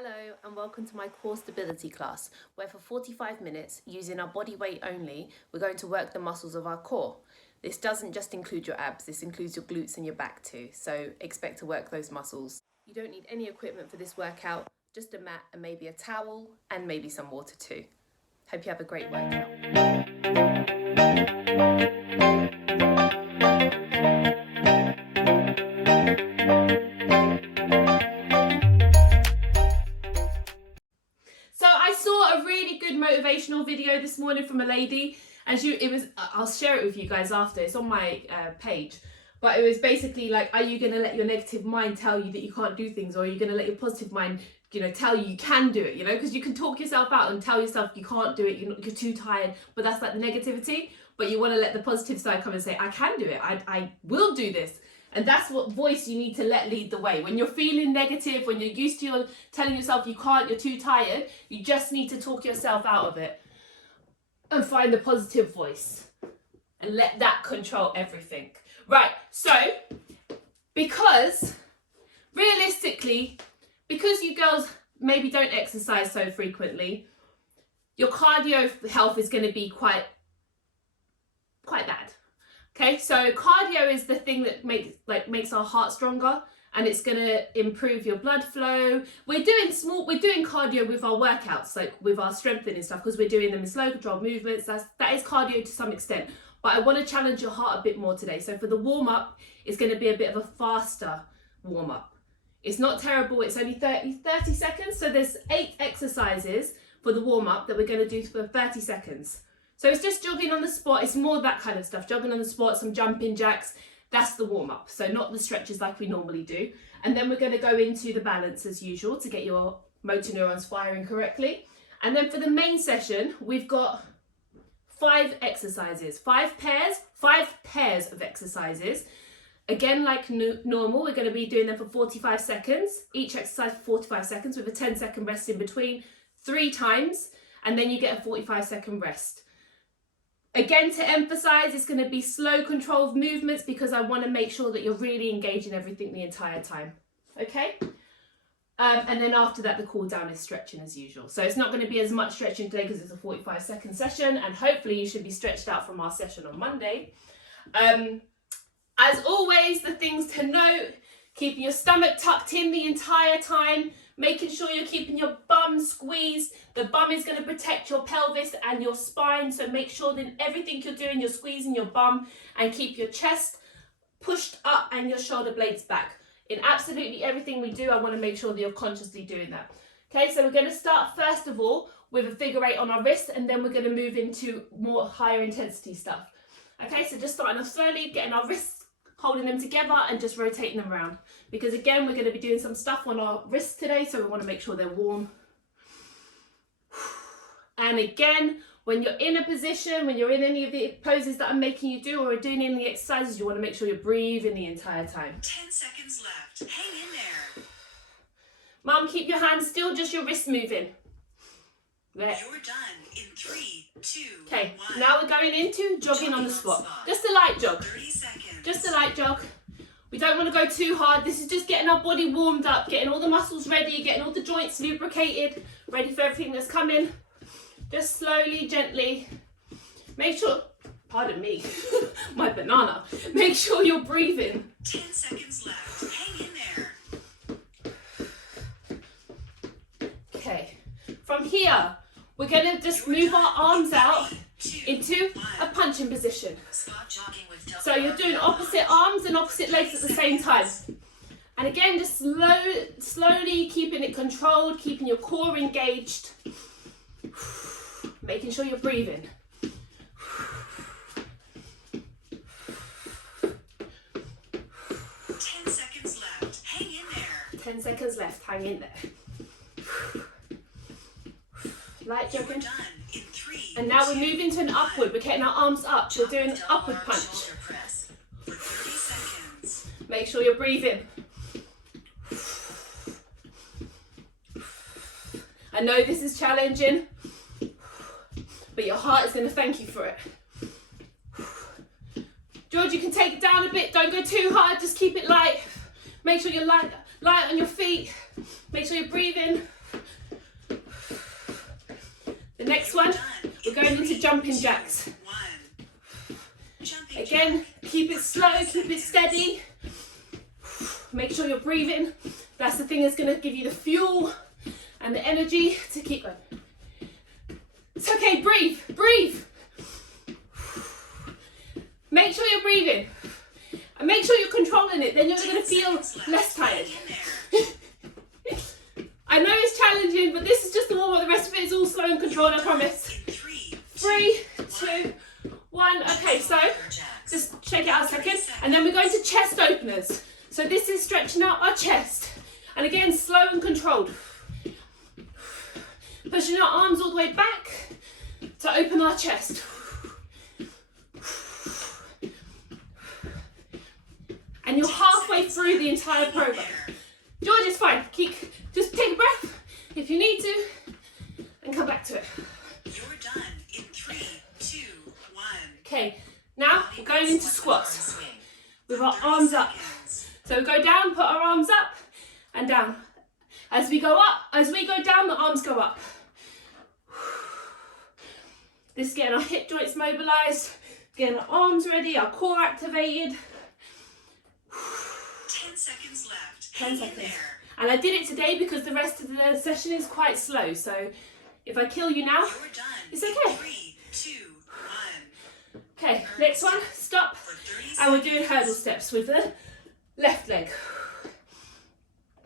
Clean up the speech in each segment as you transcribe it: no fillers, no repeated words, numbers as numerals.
Hello and welcome to my core stability class, where for 45 minutes, using our body weight only, we're going to work the muscles of our core. This doesn't just include your abs, this includes your glutes and your back too, so expect to work those muscles. You don't need any equipment for this workout, just a mat and maybe a towel and maybe some water too. Hope you have a great workout. Motivational video this morning from a lady, and I'll share it with you guys after, it's on my page, but it was basically like, are you going to let your negative mind tell you that you can't do things, or are you going to let your positive mind tell you can do it, because you can talk yourself out and tell yourself you can't do it, you're too tired, but that's like the negativity. But you want to let the positive side come and say, I can do it, I will do this. And that's what voice you need to let lead the way. When you're feeling negative, when you're used to telling yourself you can't, you're too tired, you just need to talk yourself out of it and find the positive voice and let that control everything. Right, so because realistically, because you girls maybe don't exercise so frequently, your cardio health is going to be quite bad. Okay, so cardio is the thing that makes our heart stronger, and it's gonna improve your blood flow. We're doing cardio with our workouts, like with our strengthening stuff, because we're doing them in slow controlled movements. That is cardio to some extent. But I want to challenge your heart a bit more today. So for the warm up, it's going to be a bit of a faster warm up. It's not terrible. It's only 30 seconds. So there's 8 exercises for the warm up that we're going to do for 30 seconds. So it's just jogging on the spot. It's more that kind of stuff. Jogging on the spot, some jumping jacks. That's the warm up. So not the stretches like we normally do. And then we're going to go into the balance as usual to get your motor neurons firing correctly. And then for the main session, we've got 5 exercises, 5 pairs of exercises. Again, like normal, we're going to be doing them for 45 seconds. Each exercise for 45 seconds with a 10-second rest in between, 3 times. And then you get a 45-second rest. Again, to emphasize, it's going to be slow controlled movements because I want to make sure that you're really engaging everything the entire time. Okay? And then after that, the cool down is stretching as usual. So it's not going to be as much stretching today because it's a 45-second session, and hopefully you should be stretched out from our session on Monday. As always, the things to note: keeping your stomach tucked in the entire time, making sure you're keeping your bum squeezed. The bum is going to protect your pelvis and your spine, so make sure that everything you're doing, you're squeezing your bum, and keep your chest pushed up and your shoulder blades back. In absolutely everything we do, I want to make sure that you're consciously doing that. Okay, so we're going to start first of all with a figure 8 on our wrist, and then we're going to move into more higher intensity stuff. Okay, so just starting off slowly, getting our wrists, holding them together and just rotating them around. Because again, we're going to be doing some stuff on our wrists today, so we want to make sure they're warm. And again, when you're in a position, when you're in any of the poses that I'm making you do or doing any of the exercises, you want to make sure you're breathing the entire time. 10 seconds left. Hang in there. Mum, keep your hands still, just your wrists moving. There. You're done in 3, 2, okay, 1. now we're going into jogging on the spot. Just a light jog. 30 seconds. Just a light jog. We don't want to go too hard. This is just getting our body warmed up, getting all the muscles ready, getting all the joints lubricated, ready for everything that's coming. Just slowly, gently. Make sure, pardon me, my banana. Make sure you're breathing. 10 seconds left. Hang in there. Okay, from here, we're going to just move our arms out into a punching position. So you're doing opposite arms and opposite legs at the same time. And again, just slowly keeping it controlled, keeping your core engaged. Making sure you're breathing. 10 seconds left. Hang in there. 10 seconds left. Hang in there. Light jogging. In 3, and now we're moving to an upward. We're getting our arms up. We're doing an upward punch. For 30 seconds. Make sure you're breathing. I know this is challenging, but your heart is going to thank you for it. George, you can take it down a bit. Don't go too hard. Just keep it light. Make sure you're light on your feet. Make sure you're breathing. The next one, we're going into jumping jacks. Again, keep it slow, keep it steady. Make sure you're breathing. That's the thing that's going to give you the fuel and the energy to keep going. It's okay, breathe, breathe. Make sure you're breathing. And make sure you're controlling it, then you're going to feel less tired. I know it's challenging, but this is just the warm up. The rest of it is all slow and controlled, I promise. 3, 2, 1. Okay, so just check it out a second. And then we're going to chest openers. So this is stretching out our chest. And again, slow and controlled. Pushing our arms all the way back to open our chest. And you're halfway through the entire program. George is fine. Just take a breath if you need to, and come back to it. You're done in 3, 2, 1. Okay, now we're going into squats with our arms up. So we go down, put our arms up and down. As we go down, the arms go up. This is getting our hip joints mobilized, getting our arms ready, our core activated. 10 seconds left. 10 seconds. And I did it today because the rest of the session is quite slow. So if I kill you now, it's okay. 3, 2, 1. Okay, next one, stop. And we're doing hurdle steps with the left leg.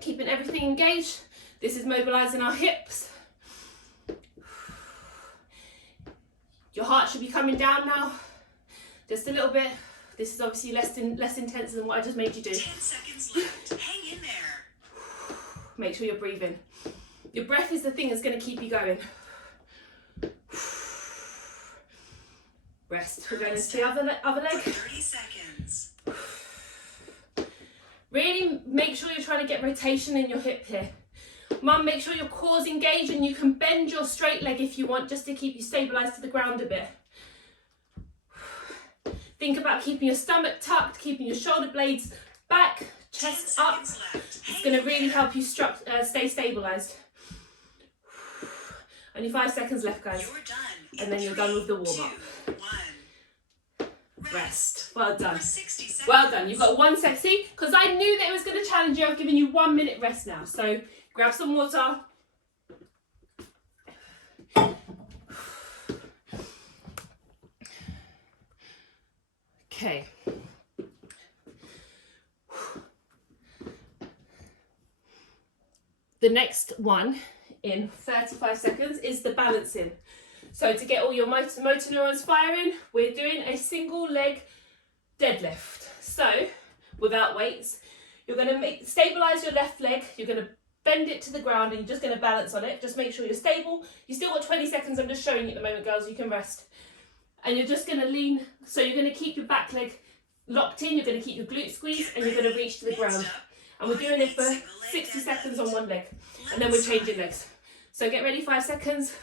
Keeping everything engaged. This is mobilizing our hips. Your heart should be coming down now, just a little bit. This is obviously less intense than what I just made you do. 10 seconds left. Hang in there. Make sure you're breathing. Your breath is the thing that's going to keep you going. Rest. We're going into the other leg. 30 seconds. Really make sure you're trying to get rotation in your hip here. Mum, make sure your core's engaged and you can bend your straight leg if you want, just to keep you stabilised to the ground a bit. Think about keeping your stomach tucked, keeping your shoulder blades back, chest up. It's going to really help you stay stabilised. Only 5 seconds left, guys. You're done. And then you're done with the warm-up. 2, 1. Rest. Well done. 60 seconds. Well done. You've got 1 second. See, because I knew that it was going to challenge you, I've given you 1 minute rest now. So grab some water. Okay. The next one in 35 seconds is the balancing. So to get all your motor neurons firing, we're doing a single leg deadlift. So without weights, you're going to stabilize your left leg. You're going to bend it to the ground and you're just going to balance on it. Just make sure you're stable. You still got 20 seconds. I'm just showing you at the moment, girls. You can rest. And you're just going to lean. So you're going to keep your back leg locked in. You're going to keep your glutes squeezed and you're going to reach to the ground. And we're doing it for 60 seconds on one leg. And then we're changing legs. So get ready, 5 seconds.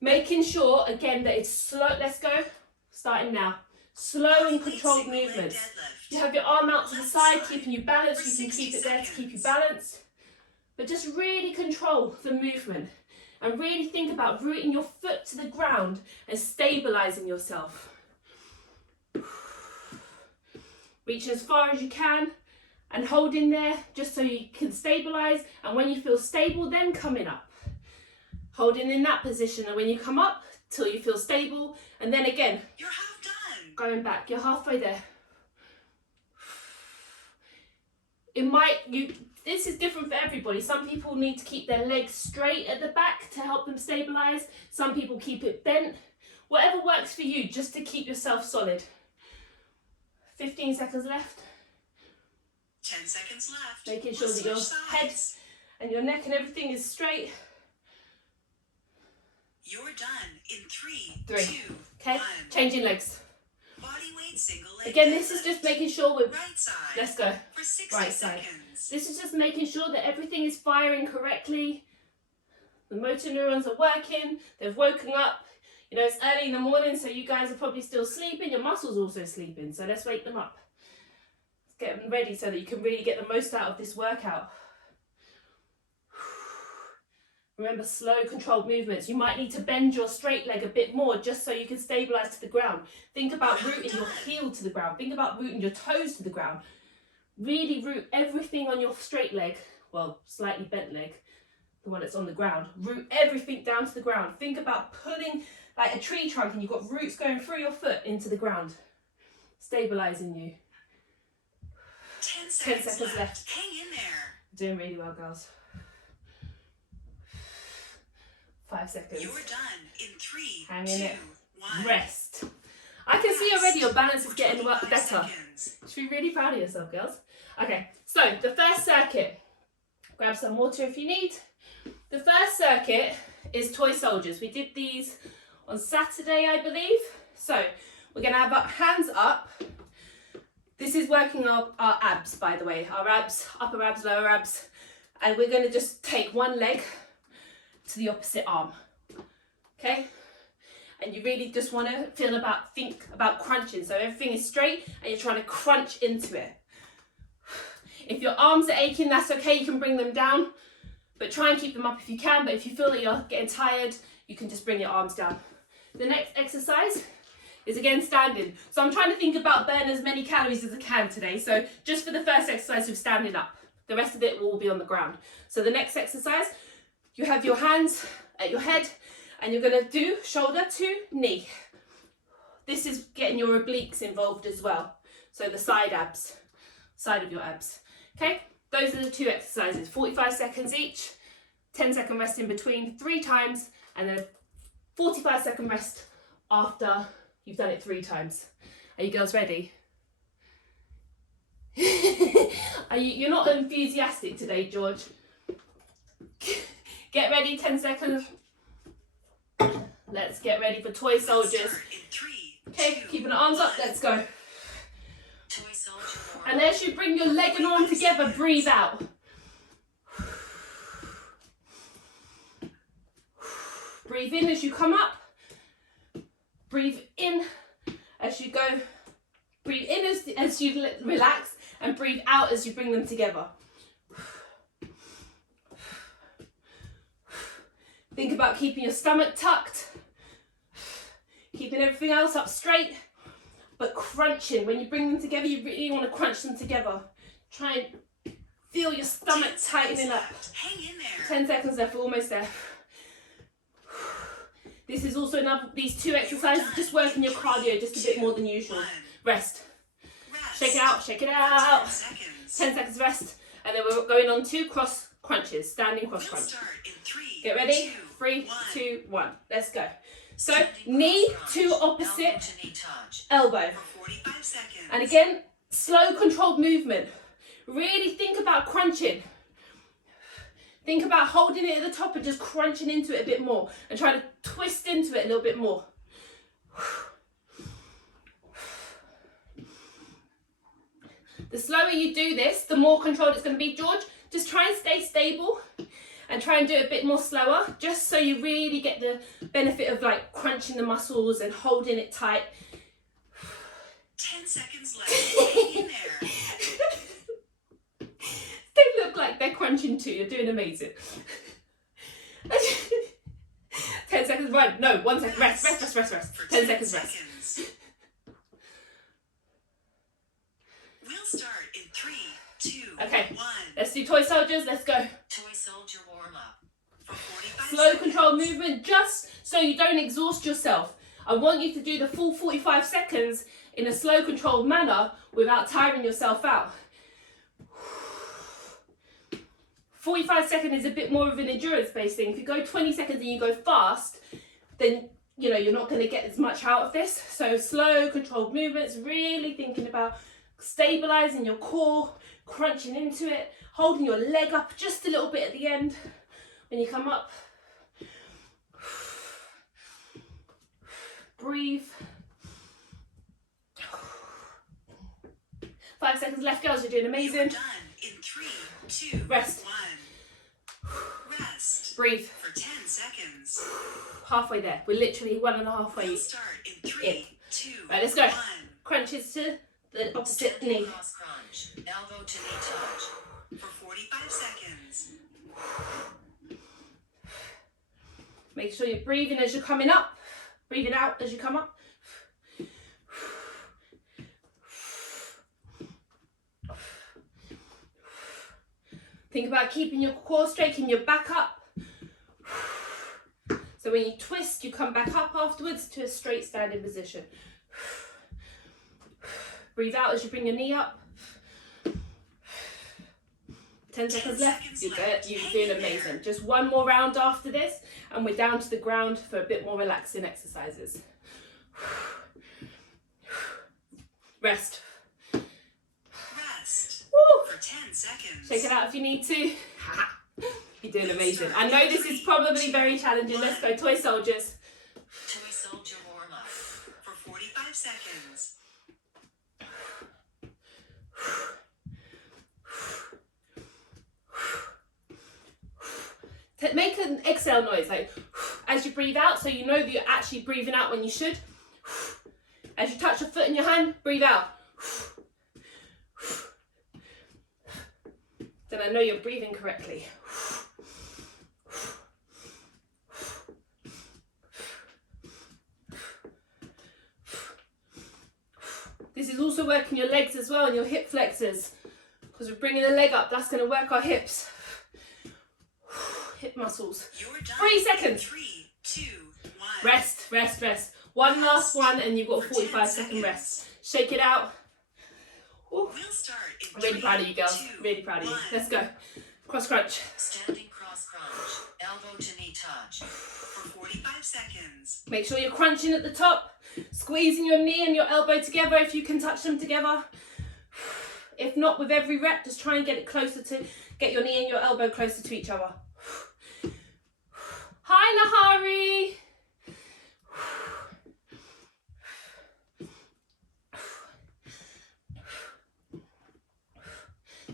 Making sure, again, that it's slow. Let's go. Starting now. Slow and controlled movements. You have your arm out to the side, keeping you balanced. You can keep it there to keep you balanced. But just really control the movement. And really think about rooting your foot to the ground and stabilizing yourself. Reaching as far as you can and holding there just so you can stabilize. And when you feel stable, then coming up. Holding in that position, and when you come up till you feel stable, and then again, you're half done. Going back, you're halfway there. This is different for everybody. Some people need to keep their legs straight at the back to help them stabilize. Some people keep it bent. Whatever works for you, just to keep yourself solid. 15 seconds left. 10 seconds left. Making sure that your head and your neck and everything is straight. You're done in 3, 2, okay, 1. Changing legs. Bodyweight single leg. Again, this is just making sure we're right side. Let's go. For 60 Right side. seconds. This is just making sure that everything is firing correctly. The motor neurons are working. They've woken up. You know, it's early in the morning, so you guys are probably still sleeping. Your muscles also sleeping. So let's wake them up. Let's get them ready so that you can really get the most out of this workout. Remember, slow, controlled movements. You might need to bend your straight leg a bit more just so you can stabilize to the ground. Think about rooting your heel to the ground. Think about rooting your toes to the ground. Really root everything on your straight leg, well, slightly bent leg, the one that's on the ground. Root everything down to the ground. Think about pulling like a tree trunk and you've got roots going through your foot into the ground, stabilizing you. 10 seconds left. Hang in there. Doing really well, girls. 5 seconds. You're done in 3, Hang in 2, it. 1. Rest. I can see already your balance is getting 25 better. seconds. You should be really proud of yourself, girls. Okay, so the first circuit. Grab some water if you need. The first circuit is toy soldiers. We did these on Saturday, I believe. So we're going to have our hands up. This is working our abs, by the way. Our abs, upper abs, lower abs. And we're going to just take one leg to the opposite arm. Okay? And you really just want to think about crunching. So everything is straight and you're trying to crunch into it. If your arms are aching, that's okay. You can bring them down, but try and keep them up if you can. But if you feel that you're getting tired, you can just bring your arms down. The next exercise is again standing. So I'm trying to think about burning as many calories as I can today. So just for the first exercise, we're standing up. The rest of it will be on the ground. So the next exercise, you have your hands at your head and you're going to do shoulder to knee. This is getting your obliques involved as well. So the side abs, side of your abs. Okay, those are the 2 exercises, 45 seconds each, 10-second rest in between 3 times, and then 45-second rest after you've done it 3 times. Are you girls ready? You're not enthusiastic today, George. Get ready, 10 seconds. Let's get ready for toy soldiers. Okay, keeping the arms up, let's go. And as you bring your leg and arm together, breathe out. Breathe in as you come up. Breathe in as you go. Breathe in as you relax, and breathe out as you bring them together. Think about keeping your stomach tucked, keeping everything else up straight, but crunching. When you bring them together, you really want to crunch them together. Try and feel your stomach tightening up. Hang in there. 10 seconds left, we're almost there. This is also another, these 2 exercises, just working your cardio just a bit more than usual. Rest. Shake it out, shake it out. 10 seconds rest. And then we're going on 2 cross crunches, standing cross crunch. Get ready? 3, 2, 1. Let's go. So knee to opposite elbow. And again, slow controlled movement. Really think about crunching. Think about holding it at the top and just crunching into it a bit more and trying to twist into it a little bit more. The slower you do this, the more controlled it's going to be. George, just try and stay stable and try and do it a bit more slower, just so you really get the benefit of like crunching the muscles and holding it tight. 10 seconds left. Hang in there. They look like they're crunching too. You're doing amazing. 10 seconds, right? No, 1 second. Rest. 10 seconds rest. We'll start in 3, 2, Okay, 1. let's do toy soldiers. Let's go. Toy soldier warm up for 45 Slow seconds. controlled movement, just so you don't exhaust yourself. I want you to do the full 45 seconds in a slow controlled manner without tiring yourself out. 45 seconds is a bit more of an endurance based thing. If you go 20 seconds and you go fast, then you know you're not going to get as much out of this. So slow controlled movements, really thinking about stabilizing your core, crunching into it, holding your leg up just a little bit at the end when you come up. Breathe. 5 seconds left, girls. You're doing amazing. You're done in 3, 2, Rest. 1. Rest. Breathe. For 10 seconds. Halfway there. We're literally 1.5 way. We'll start in 3, 2, Right, let's go. 1. Crunches to the opposite knee. Cross crunch. Elbow to knee touch for 45 seconds. Make sure you're breathing as you're coming up, breathing out as you come up. Think about keeping your core straight, keeping your back up. So when you twist, you come back up afterwards to a straight standing position. Breathe out as you bring your knee up. 10 seconds left. You're doing amazing. Just one more round after this, and we're down to the ground for a bit more relaxing exercises. Rest. Woo. For 10 seconds. Shake it out if you need to. You're doing amazing. I know this is probably very challenging. Let's go, toy soldiers. Toy soldier warm up for 45 seconds. Make an exhale noise, like as you breathe out, so you know that you're actually breathing out when you should. As you touch your foot in your hand, breathe out. Then I know you're breathing correctly. This is also working your legs as well and your hip flexors, because we're bringing the leg up. That's going to work our hips. Hip muscles. 3 seconds. 3, 2, 1. Rest, rest, rest. One last one, and you've got a 45-second rest. Shake it out. Ooh. We'll start in Really proud of you, girls. 2, Really proud of you. 1. Let's go. Cross crunch. Standing cross crunch. Elbow to knee touch for 45 seconds. Make sure you're crunching at the top, squeezing your knee and your elbow together if you can touch them together. If not, with every rep, just try and get it closer to, get your knee and your elbow closer to each other. Hi, Lahari.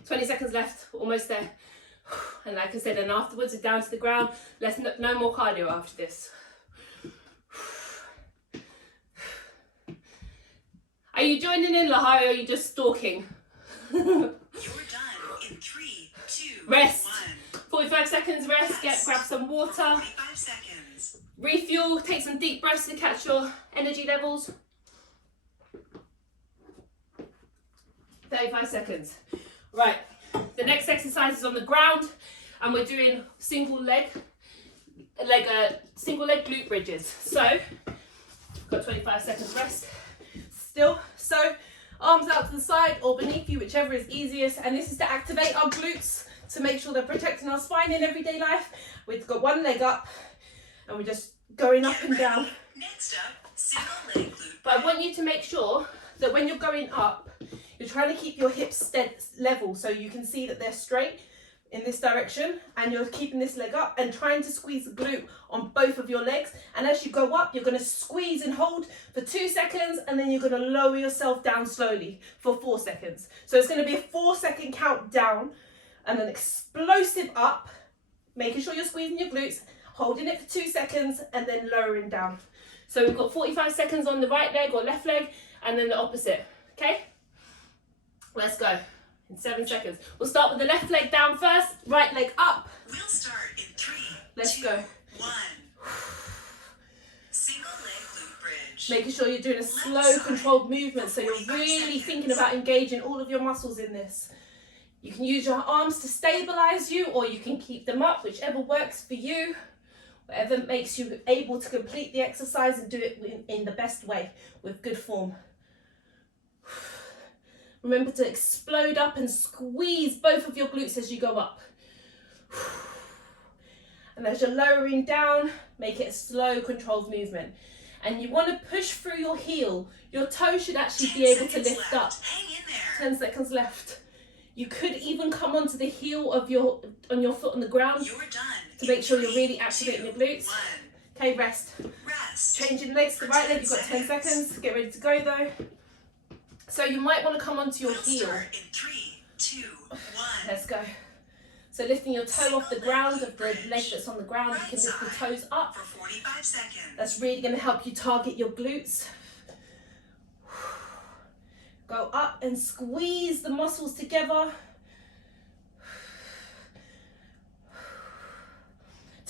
20 seconds left, almost there. And like I said, and afterwards it's down to the ground. Let's no more cardio after this. Are you joining in, Lahari, or are you just stalking? You're done in 3, 2, Rest. 1. 45 seconds rest, grab some water. 45 seconds. Refuel, take some deep breaths to catch your energy levels. 35 seconds. Right, the next exercise is on the ground, and we're doing single leg glute bridges. So, got 25 seconds rest. Still, so arms out to the side or beneath you, whichever is easiest. And this is to activate our glutes to make sure they're protecting our spine in everyday life. We've got one leg up, and we're just going up and down. Next up, single leg glute. But I want you to make sure that when you're going up, you're trying to keep your hips level so you can see that they're straight in this direction, and you're keeping this leg up and trying to squeeze the glute on both of your legs. And as you go up, you're going to squeeze and hold for 2 seconds, and then you're going to lower yourself down slowly for 4 seconds. So it's going to be a 4-second count down and an explosive up, making sure you're squeezing your glutes, holding it for 2 seconds, and then lowering down. So we've got 45 seconds on the right leg or left leg, and then the opposite. Okay? Let's go. In 7 seconds. We'll start with the left leg down first, right leg up. We'll start in 3, Let's 2, go. 1. Single leg glute bridge. Making sure you're doing a slow, controlled movement, so you're really thinking about engaging all of your muscles in this. You can use your arms to stabilize you, or you can keep them up, whichever works for you. Whatever makes you able to complete the exercise and do it in the best way, with good form. Remember to explode up and squeeze both of your glutes as you go up. And as you're lowering down, make it a slow, controlled movement. And you want to push through your heel. Your toe should actually be able to lift up. Hang in there. 10 seconds left. You could even come onto the heel of your foot on the ground You're done to make sure you're really activating your glutes. 1. Okay, rest. Rest. Changing legs to the right leg, you've got 10 seconds. Get ready to go though. So you might want to come onto your heel. Start in 3, 2, 1. Let's go. So lifting your toe off the ground of the leg that's on the ground, you can lift the toes up. For 45 seconds. That's really going to help you target your glutes. Go up and squeeze the muscles together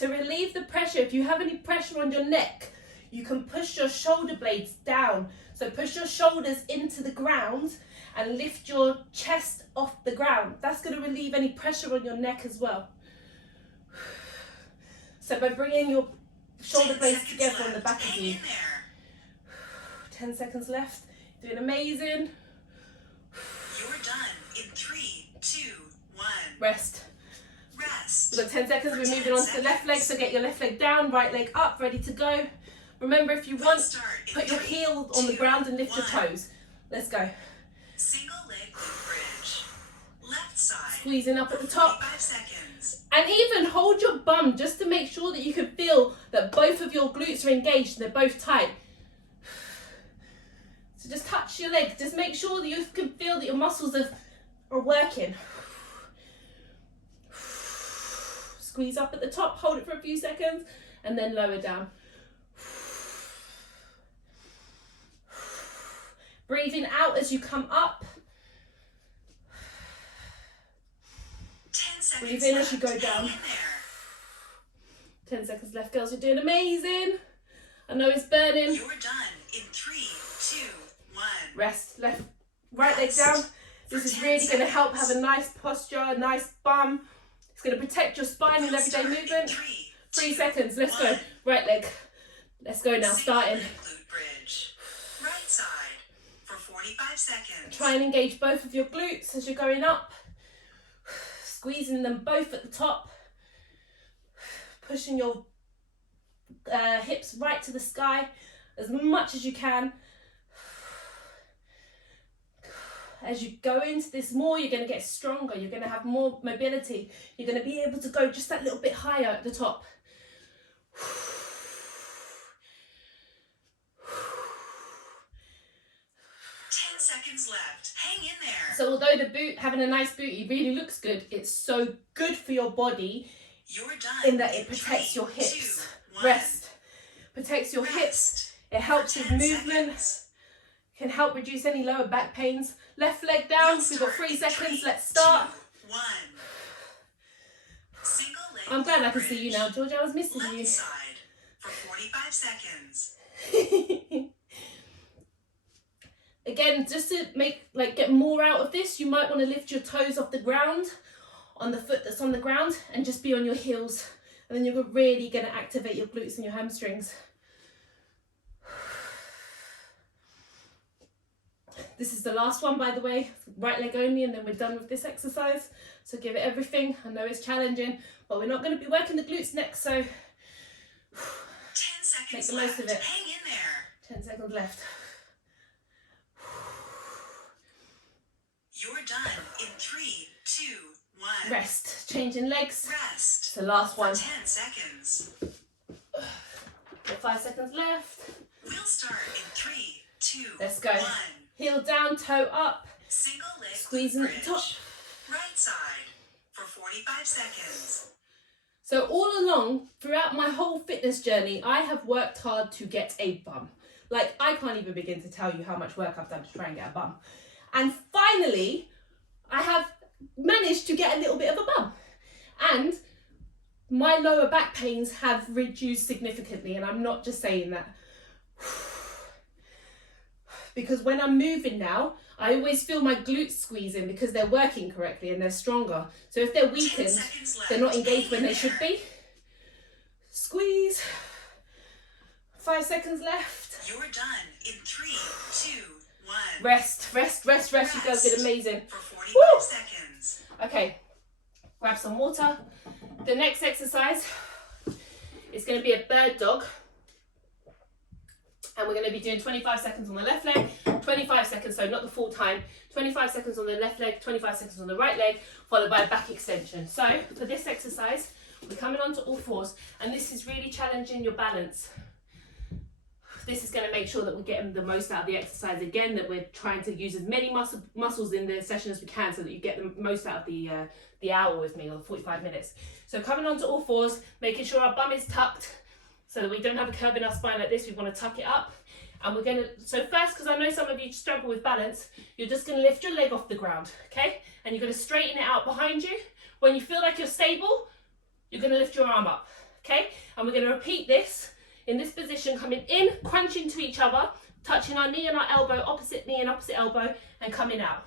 To relieve the pressure, if you have any pressure on your neck, you can push your shoulder blades down. So push your shoulders into the ground and lift your chest off the ground. That's going to relieve any pressure on your neck as well. So by bringing your shoulder blades together on the back of you. 10 seconds left. Doing amazing. You're done in 3, 2, 1. Rest. Rest. We've got 10 seconds. We're moving on to the left leg. So get your left leg down, right leg up, ready to go. Remember, if you want, put your heel on the ground and lift your toes. Let's go. Single leg glute bridge. Left side. Squeezing up at the top. 45 seconds. And even hold your bum just to make sure that you can feel that both of your glutes are engaged and they're both tight. So just touch your legs. Just make sure that you can feel that your muscles are working. Squeeze up at the top, hold it for a few seconds, and then lower down. Breathing out as you come up. 10 seconds Breathe in left. as you go down. Hang in there. 10 seconds left, girls. You're doing amazing. I know it's burning. You're done in 3, 2, 1. Rest. Left, right leg down. This is really going to help have a nice posture, a nice bum. It's going to protect your spine in everyday movement. 3 seconds. Let's go. Right leg. Let's go now. Starting. Glute bridge. Right side for 45 seconds. Try and engage both of your glutes as you're going up. Squeezing them both at the top. Pushing your hips right to the sky as much as you can. As you go into this more, you're going to get stronger. You're going to have more mobility. You're going to be able to go just that little bit higher at the top. 10 seconds left. Hang in there. So although the boot, having a nice booty really looks good, it's so good for your body You're done in that it protects your hips. Rest. Protects your hips. It helps with movement. Can help reduce any lower back pains. Left leg down. We've got 3 seconds. Let's start. 2, 1. Single leg. I'm glad I can see you now, Georgia. I was missing Left you. side for 45 seconds. Again, just to get more out of this, you might want to lift your toes off the ground on the foot that's on the ground and just be on your heels. And then you're really going to activate your glutes and your hamstrings. This is the last one, by the way. Right leg only, and then we're done with this exercise. So give it everything. I know it's challenging, but we're not going to be working the glutes next, so 10 seconds make the most of left. it. Hang in there. 10 seconds left. You're done in 3, 2, 1. Rest. Changing legs. Rest. It's the last one. 10 seconds. Got 5 seconds left. We'll start in 3, 2, Let's go. 1. Heel down, toe up. Single leg Squeezing at the bridge. top. Right side for 45 seconds. So all along, throughout my whole fitness journey, I have worked hard to get a bum. Like, I can't even begin to tell you how much work I've done to try and get a bum. And finally, I have managed to get a little bit of a bum. And my lower back pains have reduced significantly, and I'm not just saying that. Because when I'm moving now, I always feel my glutes squeezing because they're working correctly and they're stronger. So if they're weakened, they're not engaged when they should be. Squeeze. 5 seconds left. You're done in 3, 2, 1. Rest. You guys did amazing. For 45 Woo! seconds. Okay, grab some water. The next exercise is going to be a bird dog. And we're going to be doing 25 seconds on the left leg, 25 seconds, so not the full time, 25 seconds on the left leg, 25 seconds on the right leg, followed by a back extension. So for this exercise, we're coming onto all fours, and this is really challenging your balance. This is going to make sure that we're getting the most out of the exercise again, that we're trying to use as many muscles in the session as we can so that you get the most out of the hour with me, or the 45 minutes. So coming onto all fours, making sure our bum is tucked, so that we don't have a curve in our spine like this. We want to tuck it up. And we're going to, so first, because I know some of you struggle with balance, you're just going to lift your leg off the ground, okay? And you're going to straighten it out behind you. When you feel like you're stable, you're going to lift your arm up, Okay, and we're going to repeat this in this position, coming in, crunching to each other, touching our knee and our elbow, opposite knee and opposite elbow, and coming out.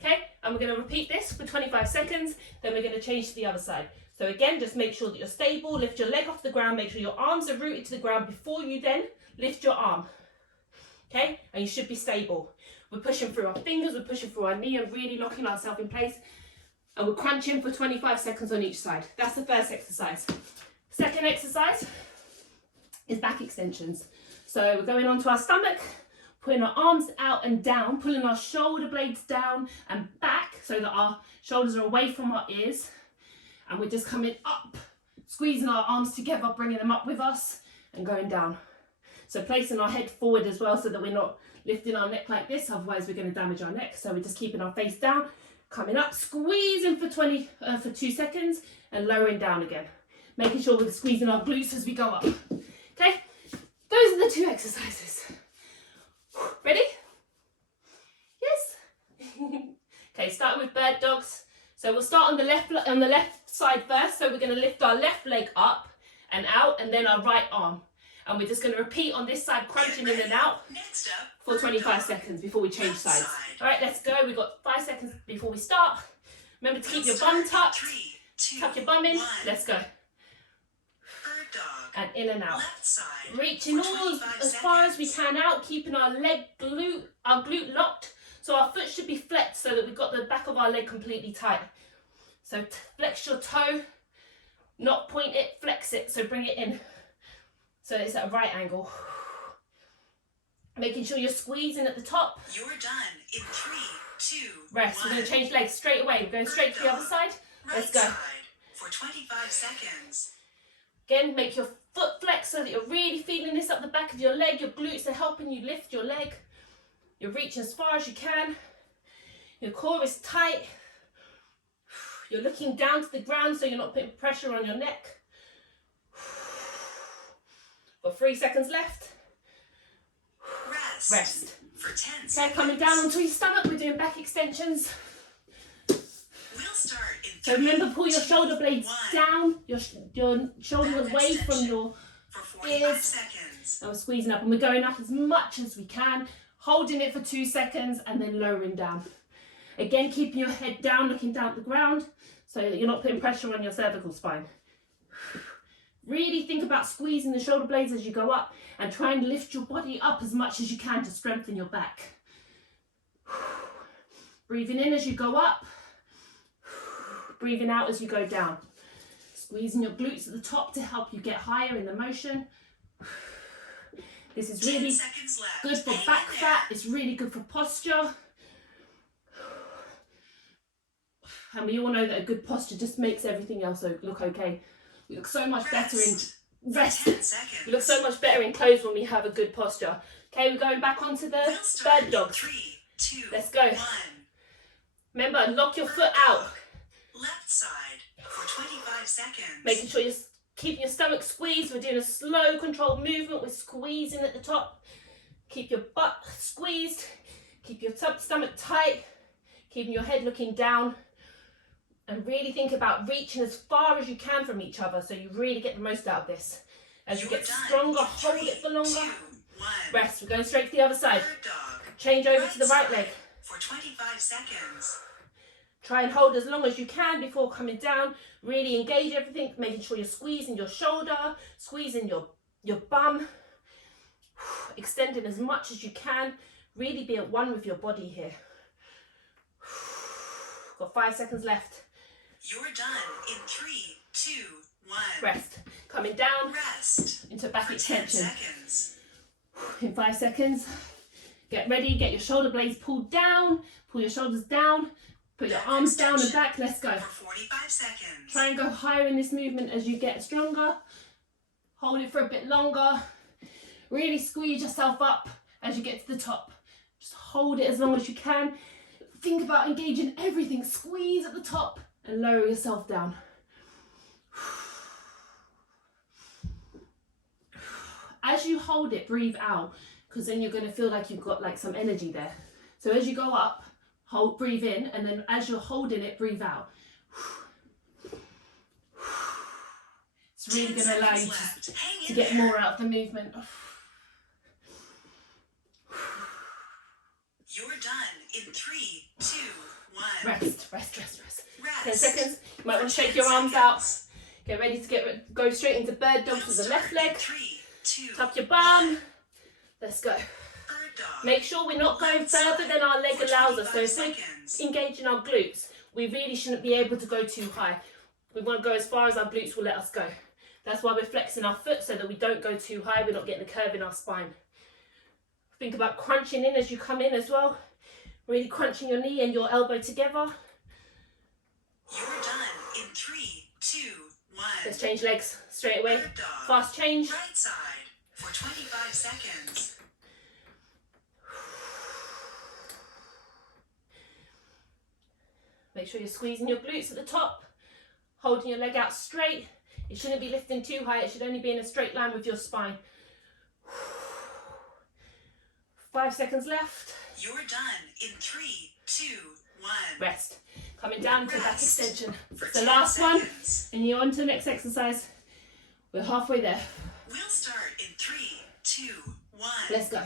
Okay, and we're going to repeat this for 25 seconds, then we're going to change to the other side. So again, just make sure that you're stable, lift your leg off the ground, make sure your arms are rooted to the ground before you then lift your arm. Okay, and you should be stable. We're pushing through our fingers, we're pushing through our knee and really locking ourselves in place. And we're crunching for 25 seconds on each side. That's the first exercise. Second exercise is back extensions. So we're going onto our stomach, putting our arms out and down, pulling our shoulder blades down and back so that our shoulders are away from our ears. And we're just coming up, squeezing our arms together, bringing them up with us and going down. So placing our head forward as well so that we're not lifting our neck like this, otherwise we're going to damage our neck. So we're just keeping our face down, coming up, squeezing for 2 seconds and lowering down again. Making sure we're squeezing our glutes as we go up. Okay, those are the 2 exercises. Ready? Yes. Okay, starting with bird dogs. So we'll start on the left side first. So we're going to lift our left leg up and out, and then our right arm. And we're just going to repeat on this side, crunching in and out for 25 seconds before we change sides. All right, let's go. We've got 5 seconds before we start. Remember to keep your bum tucked. Tuck your bum in. Let's go. And in and out. Reaching all as far as we can out, keeping our glute locked. So our foot should be flexed so that we've got the back of our leg completely tight. So flex your toe, not point it, flex it. So bring it in. So it's at a right angle. Making sure you're squeezing at the top. You're done in 3, 2, rest. 1. We're going to change legs straight away. We're going straight to the other side. Let's go. Side for 25 seconds. Again, make your foot flex so that you're really feeling this up the back of your leg. Your glutes are helping you lift your leg. You're reaching as far as you can. Your core is tight. You're looking down to the ground so you're not putting pressure on your neck. Got 3 seconds left. Rest. For 10 seconds. Okay, coming down onto your stomach, we're doing back extensions. We'll start in 3, So remember, pull your shoulder blades 1. down, your shoulder Back away from extension your for 45 ears. seconds. And we're squeezing up, and we're going up as much as we can, holding it for 2 seconds and then lowering down. Again, keeping your head down, looking down at the ground so that you're not putting pressure on your cervical spine. Really think about squeezing the shoulder blades as you go up and try and lift your body up as much as you can to strengthen your back. Breathing in as you go up, breathing out as you go down. Squeezing your glutes at the top to help you get higher in the motion. This is really good for back fat, it's really good for posture. And we all know that a good posture just makes everything else look okay. We look so much better in We look so much better in clothes when we have a good posture. Okay, we're going back onto the bird dog. 3, 2, Let's go. 1. Remember, lock your foot out. Left side for 25 seconds. Making sure you're keeping your stomach squeezed. We're doing a slow, controlled movement. We're squeezing at the top. Keep your butt squeezed. Keep your stomach tight. Keeping your head looking down. And really think about reaching as far as you can from each other so you really get the most out of this. As you get stronger, hold it for longer. 2, 1. Rest. We're going straight to the other side. Bird dog. Change over to the right leg. For 25 seconds. Try and hold as long as you can before coming down. Really engage everything, making sure you're squeezing your shoulder, squeezing your bum, extending as much as you can. Really be at one with your body here. Got 5 seconds left. You're done in 3, 2, 1. Rest. Coming down Rest. into back For 10 extension. seconds. In 5 seconds. Get ready, get your shoulder blades pulled down, pull your shoulders down, put your arms down and back, let's go. For 45 seconds. Try and go higher in this movement as you get stronger. Hold it for a bit longer. Really squeeze yourself up as you get to the top. Just hold it as long as you can. Think about engaging everything. Squeeze at the top and lower yourself down. As you hold it, breathe out, because then you're going to feel like you've got like some energy there. So as you go up, breathe in, and then as you're holding it, breathe out. It's It's really going to allow you to get there. more out of the movement. You're done in 3, 2, 1. Rest. 10 Rest. seconds. You might want to For shake 10 your arms out. seconds. Get ready to go straight into bird dog with the left leg. 3, 2, Tuck your bum. 1. Let's go. Bird dog. Make sure we're not going further than our leg For allows us. So 25 if we're seconds. engaging our glutes, we really shouldn't be able to go too high. We want to go as far as our glutes will let us go. That's why we're flexing our foot so that we don't go too high. We're not getting a curve in our spine. Think about crunching in as you come in as well. Really crunching your knee and your elbow together. You're done in 3, 2, 1. Let's change legs straight away. Bird dog. Fast change. Right side for 25 seconds. Make sure you're squeezing your glutes at the top, holding your leg out straight. It shouldn't be lifting too high. It should only be in a straight line with your spine. 5 seconds left. You're done in 3, 2, 1. Rest. Coming down to back Rest. extension. For The 10 last one, seconds. and you're on to the next exercise. We're halfway there. We'll start in 3, 2, 1. Let's go.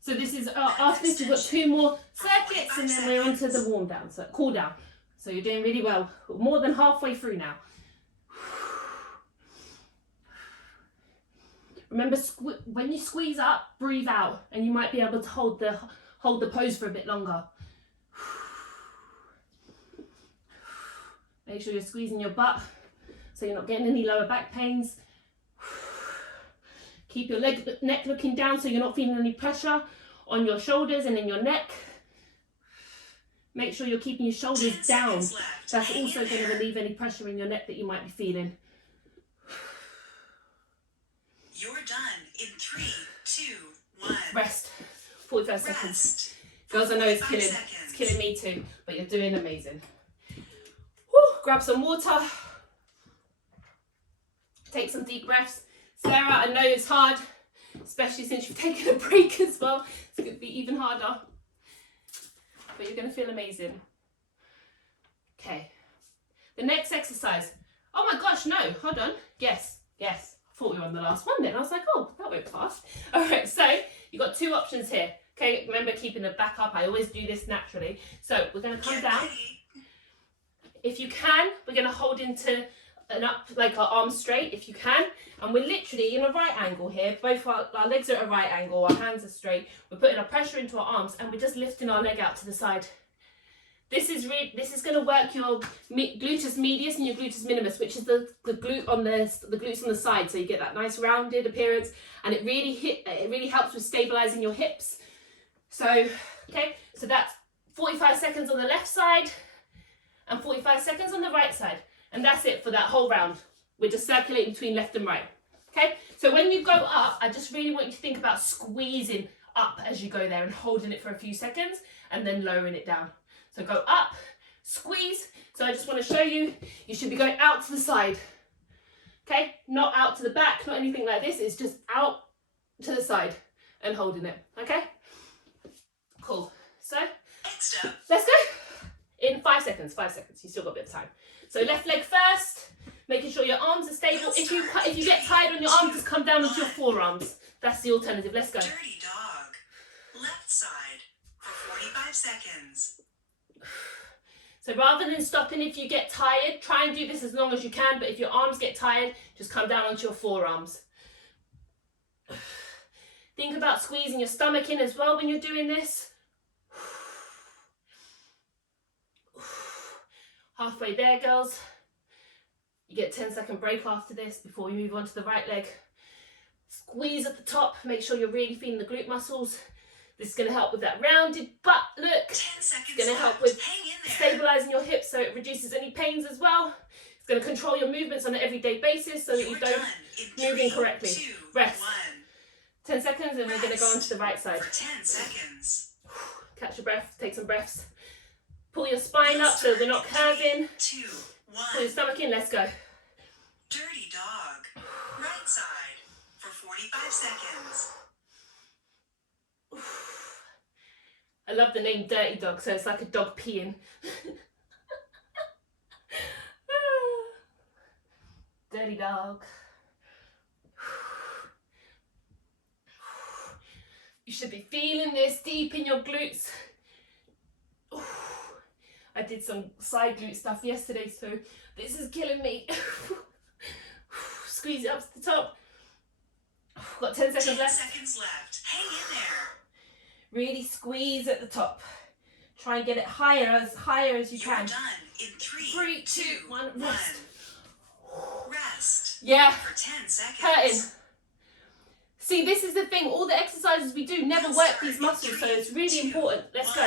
So this is after this we've got 2 more circuits, and then we're on to the warm down, so cool down. So you're doing really well. We're more than halfway through now. Remember, when you squeeze up, breathe out, and you might be able to hold the pose for a bit longer. Make sure you're squeezing your butt so you're not getting any lower back pains. Keep your neck looking down so you're not feeling any pressure on your shoulders and in your neck. Make sure you're keeping your shoulders 10 down. seconds left. That's Hang also in going to there. relieve any pressure in your neck that you might be feeling. You're done in 3, 2, 1. Rest. 45 seconds. Rest. Girls, I know it's 45 killing. seconds. It's killing me too, but you're doing amazing. Whew, grab some water. Take some deep breaths. Sarah, I know it's hard, especially since you've taken a break as well. It's going to be even harder. But you're going to feel amazing. Okay. The next exercise. Oh my gosh, no, hold on. Yes. I thought we were on the last one then. I was like, oh, that went fast. All right, so you've got 2 options here. Okay, remember keeping the back up. I always do this naturally. So we're going to come Get down. ready. If you can, we're going to hold into an up, like our arms straight, if you can. And we're literally in a right angle here. Both our legs are at a right angle, our hands are straight. We're putting our pressure into our arms and we're just lifting our leg out to the side. This is going to work your gluteus medius and your gluteus minimus, which is the glute on the glutes on the side. So you get that nice rounded appearance, and it really helps with stabilizing your hips. So, okay, so that's 45 seconds on the left side and 45 seconds on the right side. And that's it for that whole round. We're just circulating between left and right. Okay, so when you go up, I just really want you to think about squeezing up as you go there and holding it for a few seconds and then lowering it down. So go up, squeeze. So I just want to show you, you should be going out to the side. Okay, not out to the back, not anything like this. It's just out to the side and holding it. Okay, cool. So Insta. let's go in 5 seconds. 5 seconds. You still got a bit of time. So left leg first, making sure your arms are stable. If you get tired on your arms, just come down onto your forearms. That's the alternative. Let's go. Dirty dog. Left side for 45 seconds. So rather than stopping if you get tired, try and do this as long as you can. But if your arms get tired, just come down onto your forearms. Think about squeezing your stomach in as well when you're doing this. Halfway there, girls. You get a 10-second break after this before we move on to the right leg. Squeeze at the top. Make sure you're really feeling the glute muscles. This is going to help with that rounded butt look. 10 seconds It's going to help left. with Hang in there. stabilizing your hips so it reduces any pains as well. It's going to control your movements on an everyday basis so that you You're don't done in move 3, incorrectly. 2, Rest. 1. 10 seconds and we're going to go on Rest to the right side. for 10 seconds. Catch your breath, take some breaths. Pull your spine up so we're not curving. 2, Pull your 1. stomach in, let's go. Dirty dog. Right side for 45 seconds. I love the name Dirty Dog, so it's like a dog peeing. Dirty dog. You should be feeling this deep in your glutes. Ooh. I did some side glute stuff yesterday, so this is killing me. Squeeze it up to the top. Got 10 seconds 10 left. seconds left. Hang in there. Really squeeze at the top. Try and get it higher as you You're can. done in 3, 3, 2, 2, 1, 1. rest. Rest. Yeah, For 10 seconds. hurting. See, this is the thing. All the exercises we do never work these muscles, so it's really important. Let's go.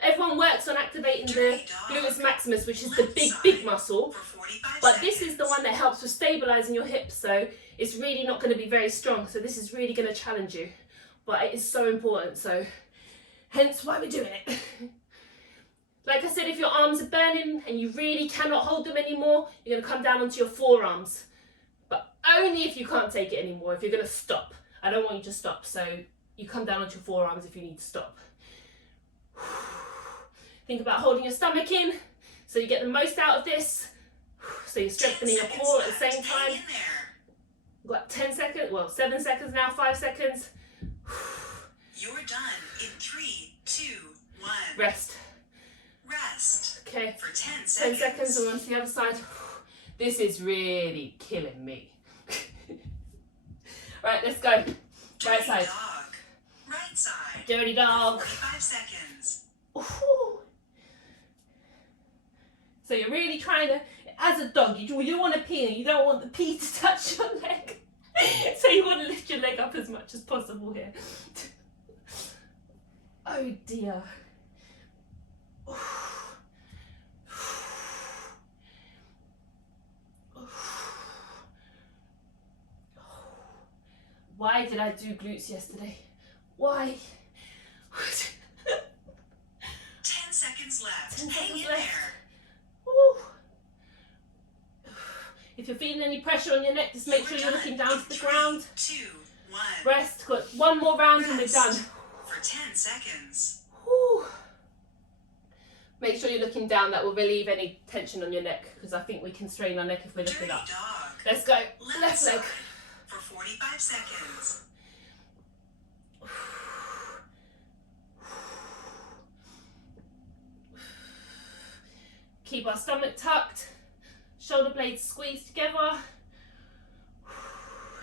Everyone works on activating the gluteus maximus, which is the big muscle. For 45 But this seconds. is the one that helps with stabilizing your hips, so it's really not going to be very strong. So this is really going to challenge you, but it is so important. So hence why we're doing it. Like I said, if your arms are burning and you really cannot hold them anymore, you're going to come down onto your forearms. But only if you can't take it anymore, if you're going to stop. I don't want you to stop, so you come down onto your forearms if you need to stop. Think about holding your stomach in, so you get the most out of this. So you're strengthening your core at the same time. We've got 10 seconds, well 7 seconds now, 5 seconds. You're done in 3, 2, 1. Rest. Rest. Okay, For 10 10 seconds. seconds and on to the other side. This is really killing me. Right, let's go. Right Dirty side. dog. Right side. Dirty dog. 45 seconds. Ooh. So you're really trying to, as a dog, you want to pee and you don't want the pee to touch your leg. So you want to lift your leg up as much as possible here. Oh dear. Why did I do glutes yesterday? Why? 10 seconds left. 10 Hang seconds in left. there. Woo. If you're feeling any pressure on your neck, just make sure You're you're done looking down in to the 3, ground. 2, 1. Rest. Got one more round and we're Rest. done. For 10 seconds. Woo. Make sure you're looking down. That will relieve any tension on your neck, because I think we can strain our neck if we're looking Dirty up. dog. Let's go. Left Left side. leg. For 45 seconds. Keep our stomach tucked. Shoulder blades squeezed together.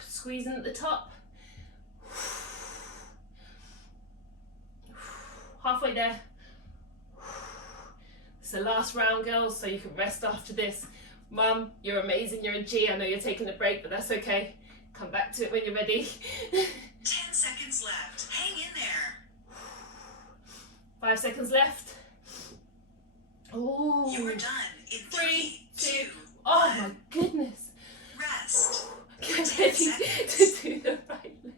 Squeezing at the top. Halfway there. It's the last round, girls, so you can rest after this. Mum, you're amazing, you're a G. I know you're taking a break, but that's okay. Come back to it when you're ready. 10 seconds left. Hang in there. 5 seconds left. Ooh. You're done in 3, 2, Oh 1. my goodness. Rest. Get 10 ready seconds. to do the right leg.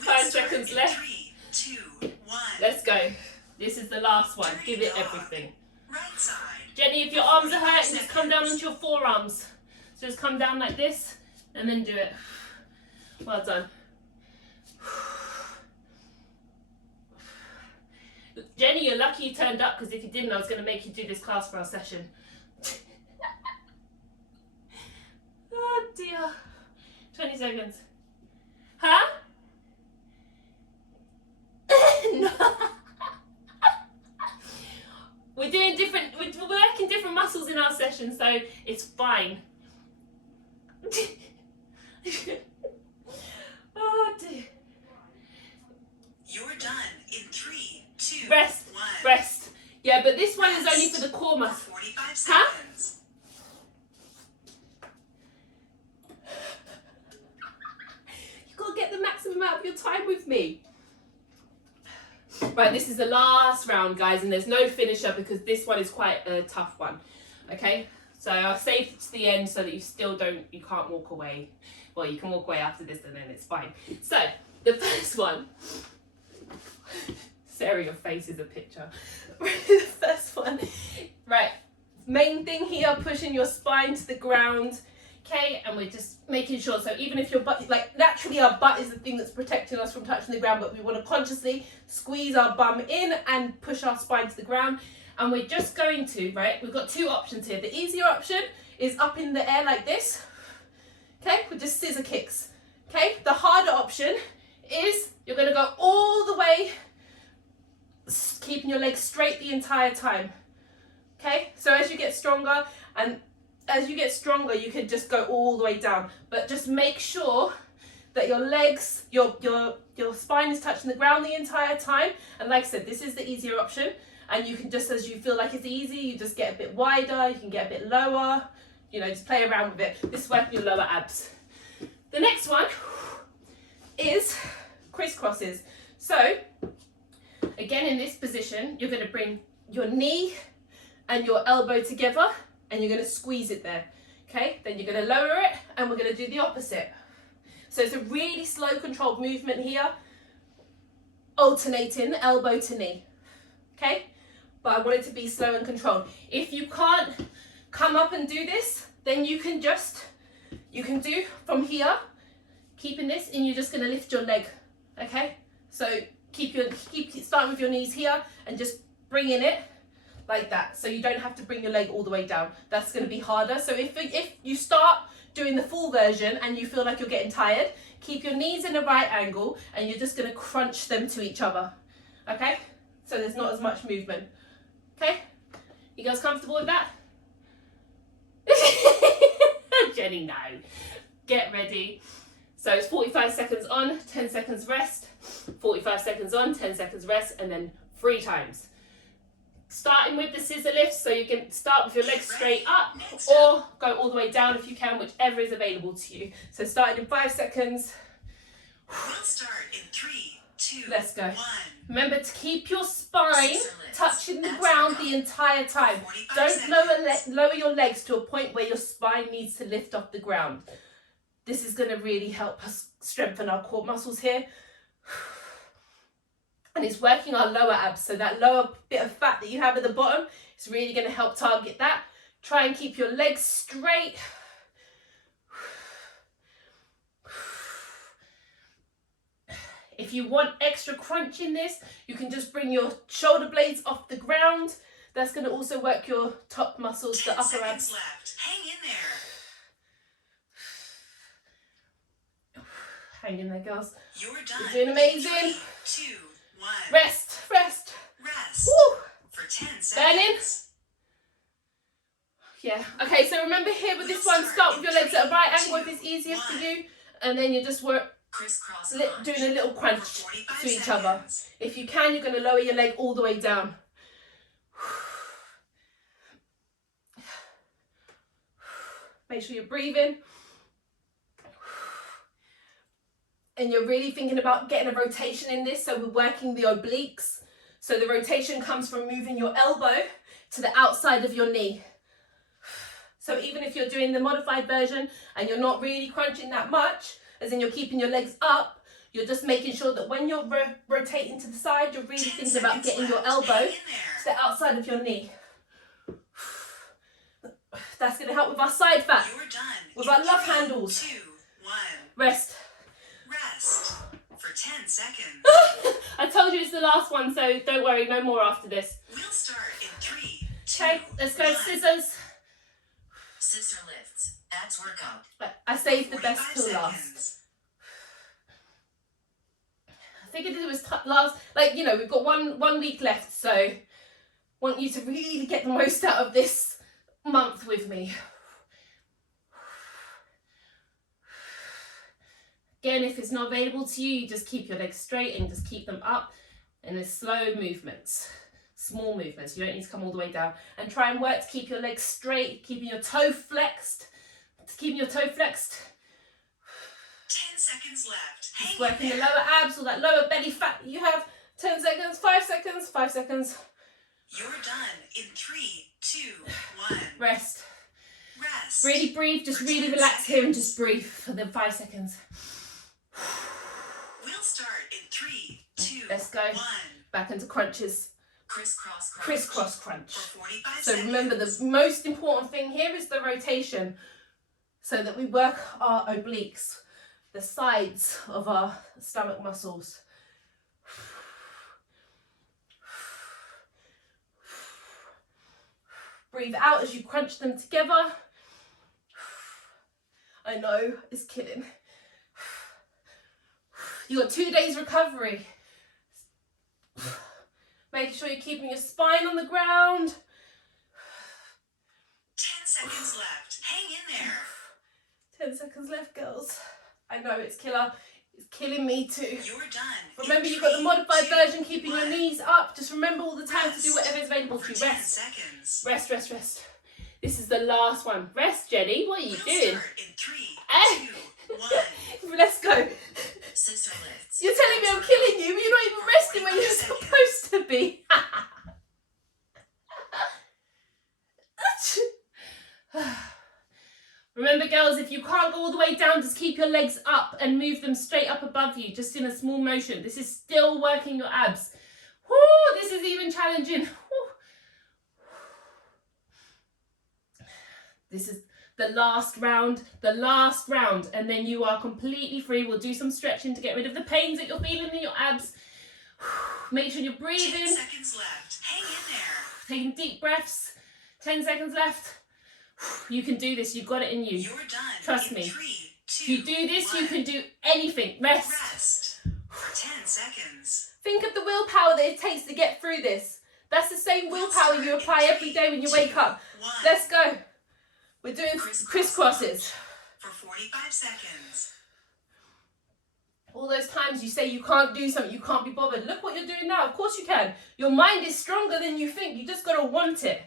5 seconds in left. 3, 2, 1. Let's go. This is the last one. Dirty Give it dog. everything. Right side. Jenny, if your arms are hurting, just come down onto your forearms. So just come down like this and then do it. Well done. Jenny, you're lucky you turned up, because if you didn't, I was going to make you do this class for our session. Oh dear. 20 seconds. Huh? No. We're working different muscles in our session, so it's fine. Oh dear. You're done in 3, 2, Rest. 1. Rest. Yeah, but this one is only for the core For muscle. 45 Huh? seconds. You gotta get the maximum out of your time with me. Right, this is the last round, guys, and there's no finisher because this one is quite a tough one. Okay, so I've saved it to the end so that you can't walk away. Well, you can walk away after this and then it's fine. So, the first one, Sarah, your face is a picture. The first one, right, main thing here, pushing your spine to the ground. Okay, and we're just making sure, so even if your butt, like naturally our butt is the thing that's protecting us from touching the ground, but we want to consciously squeeze our bum in and push our spine to the ground. And we're just going to, right, we've got two options here. The easier option is up in the air like this, okay, with just scissor kicks. Okay, the harder option is you're going to go all the way, keeping your legs straight the entire time. Okay, so as you get stronger, you can just go all the way down, but just make sure that your legs, your spine is touching the ground the entire time. And like I said, this is the easier option, and you can just, as you feel like it's easy, you just get a bit wider, you can get a bit lower, you know, just play around with it. This is working your lower abs. The next one is crisscrosses. So again, in this position, you're going to bring your knee and your elbow together, and you're going to squeeze it there. Okay, then you're going to lower it, and we're going to do the opposite. So it's a really slow, controlled movement here, alternating elbow to knee. Okay, but I want it to be slow and controlled. If you can't come up and do this, then you can do from here, keeping this, and you're just going to lift your leg. Okay, so keep starting with your knees here and just bringing it like that, so you don't have to bring your leg all the way down. That's going to be harder. So if you start doing the full version and you feel like you're getting tired, keep your knees in a right angle, and you're just going to crunch them to each other. Okay, so there's not as much movement. Okay, you guys comfortable with that? Jenny, no. Get ready. So it's 45 seconds on, 10 seconds rest, 45 seconds on, 10 seconds rest, and then 3 times. Starting with the scissor lift, so you can start with your legs straight up or go all the way down if you can, whichever is available to you. So starting in 5 seconds. We'll start in 3, 2, Let's go. 1. Remember to keep your spine touching the ground the entire time. Don't lower your legs to a point where your spine needs to lift off the ground. This is going to really help us strengthen our core muscles here. And it's working our lower abs, so that lower bit of fat that you have at the bottom is really going to help target that. Try and keep your legs straight. If you want extra crunch in this, you can just bring your shoulder blades off the ground. That's going to also work your top muscles, the upper abs. 10 seconds left. Hang in there. Hang in there, girls. You're done. You're doing amazing. 3, 2, 1. Rest. Rest. Woo. For 10 seconds. Burning. Yeah. Okay, so remember here with this one, start with your legs at a right angle if it's easier for you, and then you just work doing a little crunch to each other. If you can, you're going to lower your leg all the way down. Make sure you're breathing. And you're really thinking about getting a rotation in this, so we're working the obliques. So the rotation comes from moving your elbow to the outside of your knee. So even if you're doing the modified version and you're not really crunching that much, as in you're keeping your legs up, you're just making sure that when you're rotating to the side, you're really thinking about getting your elbow to the outside of your knee. That's going to help with our side fat, with our love handles. 2, 1. Rest. Rest for 10 seconds. I told you it's the last one, so don't worry, no more after this. We'll start in 3, 2, Okay, let's go 1. scissors. Scissor lifts. Abs workout. I saved the best 45 till last. seconds. I figured it was last, like, you know, we've got one week left, so want you to really get the most out of this month with me. Again, if it's not available to you, you just keep your legs straight and just keep them up in a slow movements, small movements. You don't need to come all the way down. And try and work to keep your legs straight, keeping your toe flexed. Keeping your toe flexed. 10 seconds left. Just working the lower abs or that lower belly fat that you have. 10 seconds, 5 seconds, 5 seconds. You're done in 3, 2, 1. Rest. Rest. Really breathe, just really relax here and just breathe for the 5 seconds. We'll start in 3, 2, Let's go. 1. Back into crunches. Crisscross crunch. Crisscross crunch. For 45 So seconds. remember, the most important thing here is the rotation, so that we work our obliques, the sides of our stomach muscles. Breathe out as you crunch them together. I know, it's killing. You got 2 days recovery. Making sure you're keeping your spine on the ground. 10 seconds left. Hang in there. 10 seconds left, girls. I know it's killer. It's killing me too. You're done. Remember, you've got the modified version, keeping your knees up. Just remember all the time to do whatever is available to you. Rest. 10 seconds. Rest, rest, rest. This is the last one. Rest, Jenny. What are you doing? Start in 3, Hey. 2, 1. Let's go. Scissor lifts. You're telling me I'm killing you, but you're not even resting when you're supposed to be. Remember, girls, if you can't go all the way down, just keep your legs up and move them straight up above you, just in a small motion. This is still working your abs. Woo, this is even challenging. Woo. This is the last round, and then you are completely free. We'll do some stretching to get rid of the pains that you're feeling in your abs. Make sure you're breathing. 10 seconds left. Hang in there. Taking deep breaths. 10 seconds left. You can do this. You've got it in you. You're done. Trust in me. 3, 2, If you do this, 1. you can do anything. Rest. Rest for 10 seconds. Think of the willpower that it takes to get through this. That's the same willpower you apply every day when you wake up. 1. Let's go. We're doing crisscrosses. For 45 seconds. All those times you say you can't do something, you can't be bothered. Look what you're doing now. Of course you can. Your mind is stronger than you think. You just got to want it.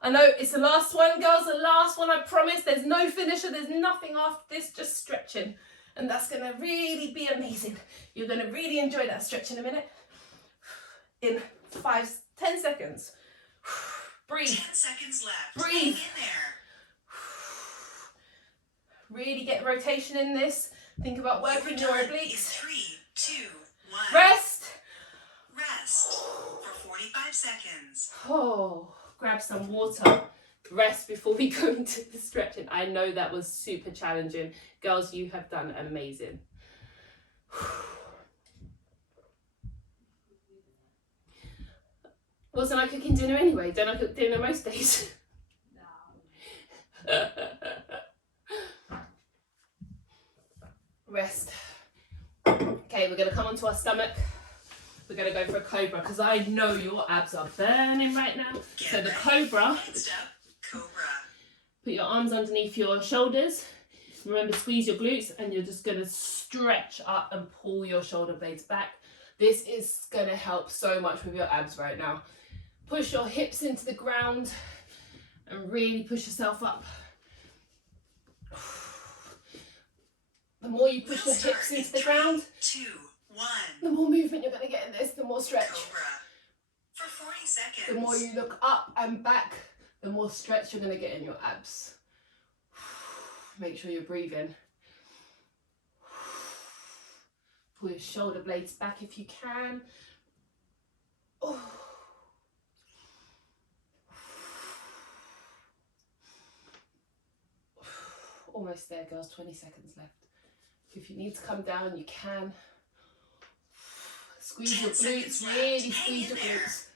I know it's the last one, girls, the last one, I promise. There's no finisher, there's nothing after this, just stretching. And that's going to really be amazing. You're going to really enjoy that stretch in a minute. In 10 seconds. Breathe. 10 seconds left. Breathe. Hang in there. Really get rotation in this. Think about working your In obliques. 3, 2, 1. Rest. Rest for 45 seconds. Oh, grab some water. Rest before we go into the stretching. I know that was super challenging. Girls, you have done amazing. Wasn't I cooking dinner anyway? Don't I cook dinner most days? No. Rest. Okay, we're going to come onto our stomach. We're going to go for a Cobra because I know your abs are burning right now. So the Cobra. Next up, Cobra. Put your arms underneath your shoulders. Remember, squeeze your glutes, and you're just going to stretch up and pull your shoulder blades back. This is going to help so much with your abs right now. Push your hips into the ground and really push yourself up. The more you push your hips into the ground, 2, 1. the more movement you're going to get in this, the more stretch. Cobra for 40 seconds. The more you look up and back, the more stretch you're going to get in your abs. Make sure you're breathing. Pull your shoulder blades back if you can. Oh. Almost there, girls. 20 seconds left. If you need to come down, you can. Squeeze your glutes, really squeeze your glutes.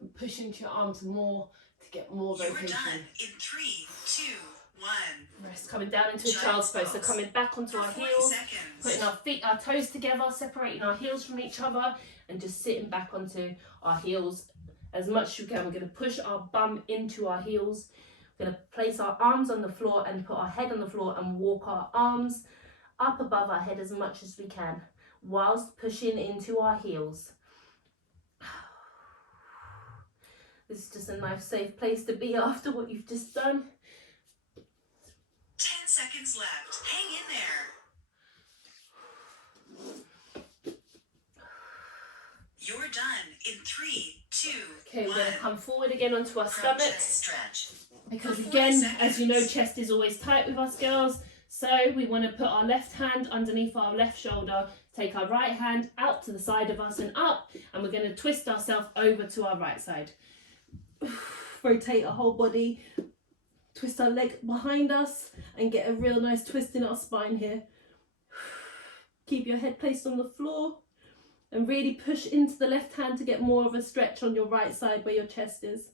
And push into your arms more to get more rotation. You're done in 3, 2, 1. Rest, coming down into a child's pose. So coming back onto our heels, putting our feet, our toes together, separating our heels from each other, and just sitting back onto our heels as much as you can. We're going to push our bum into our heels. We're going to place our arms on the floor and put our head on the floor and walk our arms up above our head as much as we can, whilst pushing into our heels. This is just a nice, safe place to be after what you've just done. 10 seconds left. Hang in there. You're done in 3, 2, Okay, 1. we're going to come forward again onto our stomach. Stretch. Because For 40 again, seconds. as you know, chest is always tight with us girls. So we want to put our left hand underneath our left shoulder, take our right hand out to the side of us and up, and we're going to twist ourselves over to our right side. Rotate our whole body, twist our leg behind us, and get a real nice twist in our spine here. Keep your head placed on the floor and really push into the left hand to get more of a stretch on your right side where your chest is.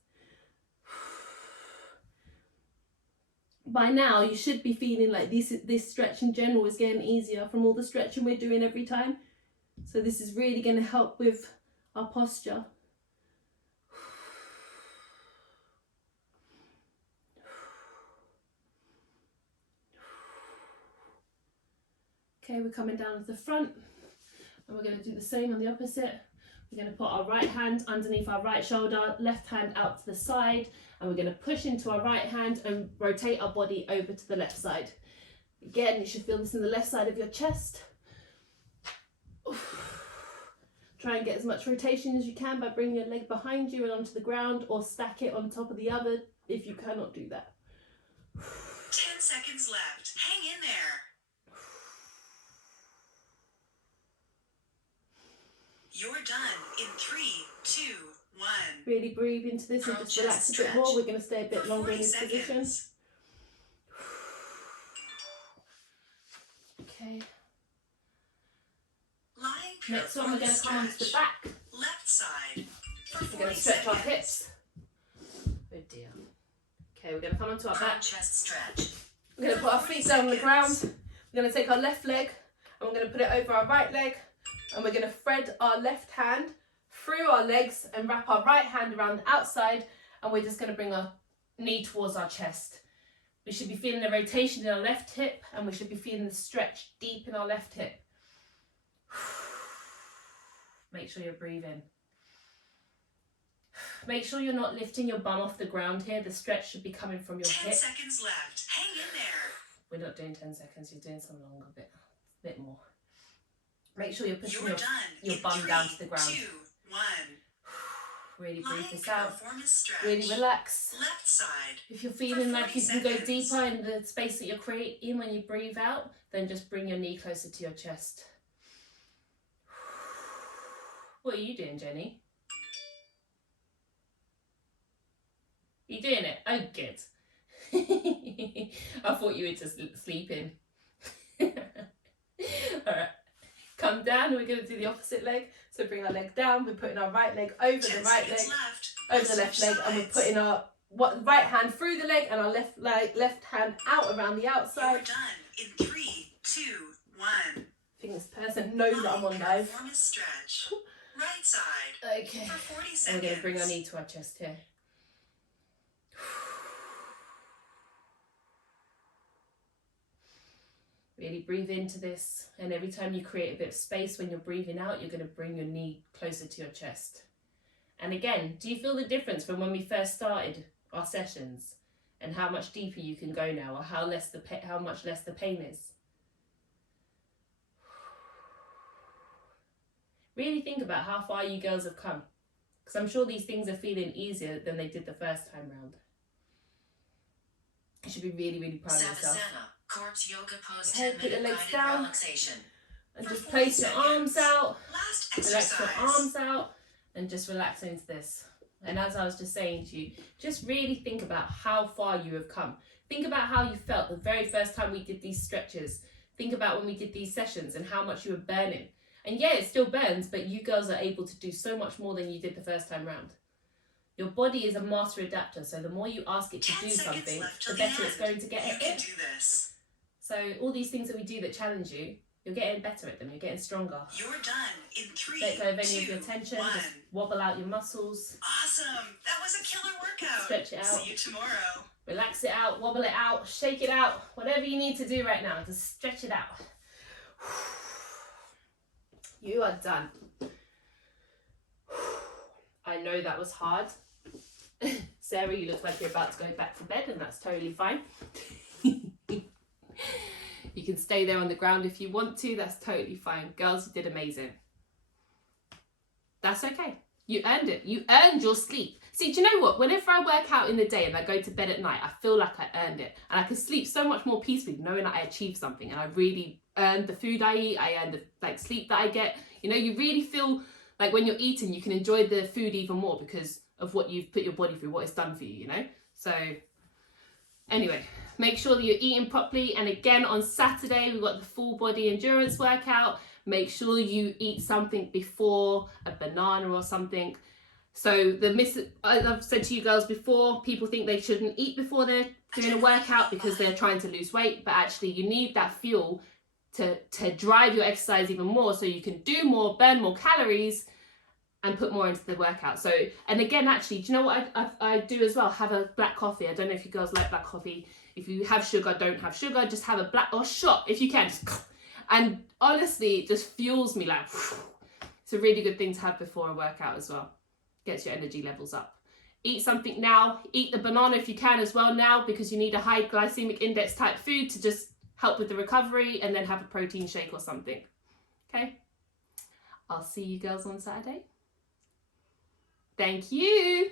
by now you should be feeling like this stretch in general is getting easier from all the stretching we're doing every time. So this is really going to help with our posture. Okay, we're coming down to the front and we're going to do the same on the opposite. We're going to put our right hand underneath our right shoulder, left hand out to the side, and we're going to push into our right hand and rotate our body over to the left side. Again, you should feel this in the left side of your chest. Try and get as much rotation as you can by bringing your leg behind you and onto the ground, or stack it on top of the other if you cannot do that. 10 seconds left. Hang in there. You're done in 3, 2, 1. Really breathe into this and just relax a bit more. We're going to stay a bit longer in this position. Okay. Next one, we're going to come onto the back. Left side. We're going to stretch our hips. Oh dear. Okay, we're going to come onto our back. Chest stretch. We're going to put our feet down on the ground. We're going to take our left leg and we're going to put it over our right leg. And we're going to thread our left hand through our legs and wrap our right hand around the outside. And we're just going to bring our knee towards our chest. We should be feeling the rotation in our left hip and we should be feeling the stretch deep in our left hip. Make sure you're breathing. Make sure you're not lifting your bum off the ground here. The stretch should be coming from your 10 hip. seconds left. Hang in there. We're not doing 10 seconds. You're doing some longer bit more. Make sure you're pushing your bum down to the ground. 2, 1. Really breathe this out. Stretch. Really relax. Left side. If you're feeling like you can go deeper in the space that you're creating when you breathe out, then just bring your knee closer to your chest. What are you doing, Jenny? You doing it? Oh, good. I thought you were just sleeping. Alright. Come down and we're going to do the opposite leg. So bring our leg down, we're putting our right leg over the right leg, over the left leg, and we're putting our right hand through the leg and our left hand out around the outside. You're done in 3, 2, 1. I think this person knows that I'm on live. Stretch. Right side. Okay. For 40 seconds. And we're going to bring our knee to our chest here. Really breathe into this, and every time you create a bit of space when you're breathing out, you're going to bring your knee closer to your chest. And again, do you feel the difference from when we first started our sessions and how much deeper you can go now, or how much less the pain is? Really think about how far you girls have come, because I'm sure these things are feeling easier than they did the first time round. You should be really, really proud of yourself. Corpse yoga pose. Okay, put your legs down and For just place your 40 arms out. Last Relax exercise. your arms out and just relax into this. And as I was just saying to you, just really think about how far you have come. Think about how you felt the very first time we did these stretches. Think about when we did these sessions and how much you were burning. And yeah, it still burns, but you girls are able to do so much more than you did the first time round. Your body is a master adapter, so the more you ask it to do something, the better it's going to get at it. Do this. So all these things that we do that challenge you, you're getting better at them, you're getting stronger. You're done in 3, Let go of any 2, of your tension, 1. just wobble out your muscles. Awesome. That was a killer workout. Stretch it out. See you tomorrow. Relax it out, wobble it out, shake it out. Whatever you need to do right now, just stretch it out. You are done. I know that was hard. Sarah, you look like you're about to go back to bed, and that's totally fine. You can stay there on the ground if you want to, that's totally fine. Girls, you did amazing. That's okay. You earned it. You earned your sleep. See, do you know what? Whenever I work out in the day and I go to bed at night, I feel like I earned it. And I can sleep so much more peacefully knowing that I achieved something. And I really earned the food I eat. I earned the sleep that I get. You know, you really feel like when you're eating, you can enjoy the food even more because of what you've put your body through, what it's done for you, you know? So anyway, make sure that you're eating properly. And again, on Saturday, we've got the full body endurance workout. Make sure you eat something before, a banana or something. So I've said to you girls before, people think they shouldn't eat before they're doing a workout because they're trying to lose weight, but actually you need that fuel to drive your exercise even more so you can do more, burn more calories and put more into the workout. So, and again, actually, do you know what I do as well? Have a black coffee. I don't know if you girls like black coffee. If you have sugar, don't have sugar, just have a black or shot if you can. And honestly, it just fuels me like, it's a really good thing to have before a workout as well. Gets your energy levels up. Eat something now. Eat the banana if you can as well now, because you need a high glycemic index type food to just help with the recovery, and then have a protein shake or something. Okay? I'll see you girls on Saturday. Thank you.